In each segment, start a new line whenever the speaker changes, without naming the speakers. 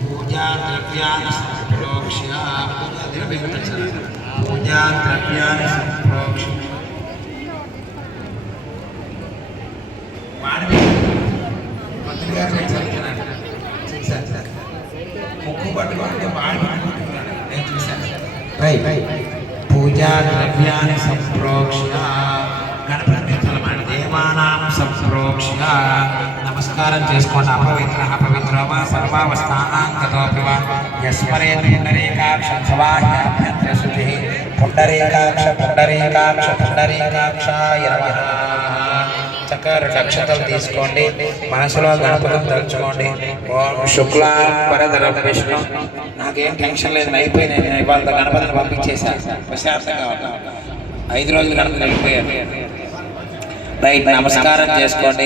పూజా ద్రవ్యాన్ని సంప్రోక్ష్య పూజా ద్రవ్యాన్ని సంప్రోక్ష వాడి మంత్రి గారు నేను చదువుతున్నాను చూశాను సార్ ముక్కు పట్టుకుంటే వాడి పట్టుకుంటున్నాడు నేను చూశాను రైట్ పూజా ద్రవ్యాన్ని సంప్రోక్ష్య నమస్కారం చేసుకోండి. అపవిత్ర అపవిత్రమా సర్వావస్థానాంగతోపి వా. యస్మరే పుండరీకాక్షం సవాహ్యాభ్యంతర శుచి పుండరీకాక్ష పుండరీకాక్ష పుండరీకాక్షాయ నమః. చక్కగా తీసుకోండి. మనసులో గణపతం తలుచుకోండి. ఓం శుక్లాం వరదరం విష్ణు. నాకేం టెన్షన్ లేదు నేను అయిపోయినాయి. నేను ఇవాళ గణపతిని పంపించేశాను ప్రశాంతంగా ఐదు రోజులు గణపతి వెళ్ళిపోయాను రైట్ నమస్కారం చేసుకోండి.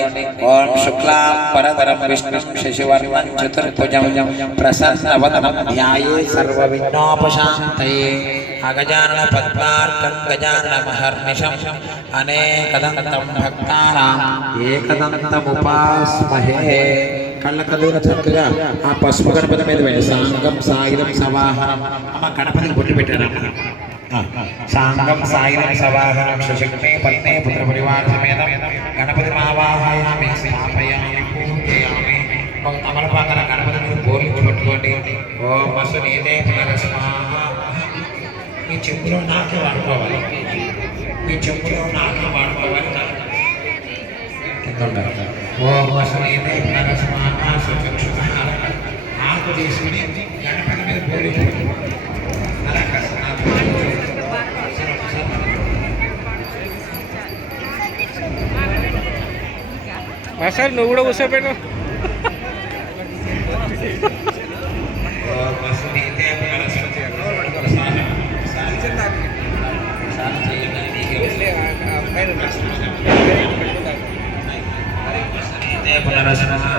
ఓం శుక్లాం పరదరం విష్ణు శశివర్ణం చతుర్భుజం ప్రసన్నవదనం ధ్యాయే సర్వ విఘ్నోపశాంతయే అగజాన పద్మార్కం గజాన మహర్నిషం అనేకదంతం భక్తానాం ఏకదంతముపాస్మహే. కళ్ళ కదూర చక్కగా ఆ పసుపు గణపతి మీద వేసాంగం సాంగం సాయుధం సవాహనం. అమ్మ గణపతికి బొట్టు పెట్టారమ్మ. సాంగం సాయినం సవాహనం శశక్తే పత్నే పుత్ర పరివార సమేతం గణపతి మావాహయామి స్థాపయామి పూజయామి ఒక తమలపాకల గణపతి మీరు బోర్లు పట్టుకోండి ఓ మసు నేనే మీ చెప్పులో నాకే వాడుకోవాలి మీ చెప్పులో నాకే వాడుకోవాలి ఓ ఉండాలి. ఓం వసు నేనే పునరస్మాహ సుచక్షుష ఆకు తీసుకుని గణపతి మీద బోర్లు పట్టుకోండి ಹಾಂ ಸರ್ ನೋವು ಹೊಸಬೇನು ಪುನರಚನ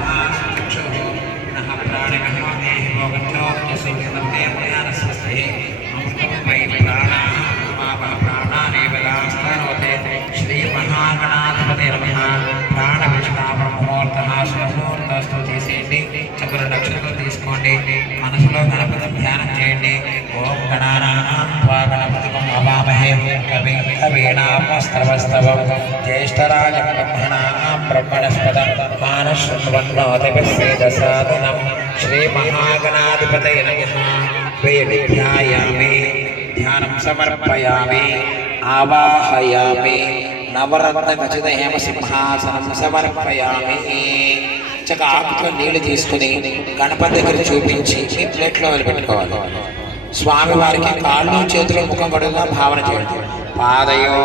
చేయండి. చేసేయండి చక్ర నక్షత్రం తీసుకోండి. మనసులో గణపతి ధ్యానం చేయండి. ఓం గణానా త్వా గణపతి అవామహే కవి కవీనామస్తవస్తవం జ్యేష్ఠరాజ బ్రహ్మణాం బ్రహ్మణస్పద. మానశృణ్వన్నోతిభిస్సేదసాదనం శ్రీ మహాగణాధిపతయ నమః. ధ్యానం సమర్పయామి. ఆవాహయామి. నవరత్న ఖచ్చిత హేమ సింహాసనం సమర్పయామి. చక్కగా ఆకుతో నీళ్ళు తీసుకుని గణపతి దగ్గర చూపించి మీ ప్లేట్లో పెట్టుకోవాలి స్వామి వారికి కాళ్ళు చేతులు ముఖం పడుగా భావన చేయండి. పాదయో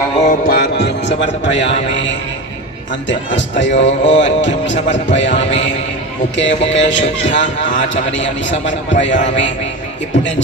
పాద్యం సమర్పయామి. అంతే హస్తయో అర్ఘ్యం సమర్పయామి. ముఖే ముఖే శుద్ధ ఆచమనీయం సమర్పయామి. ఇప్పుడు నేను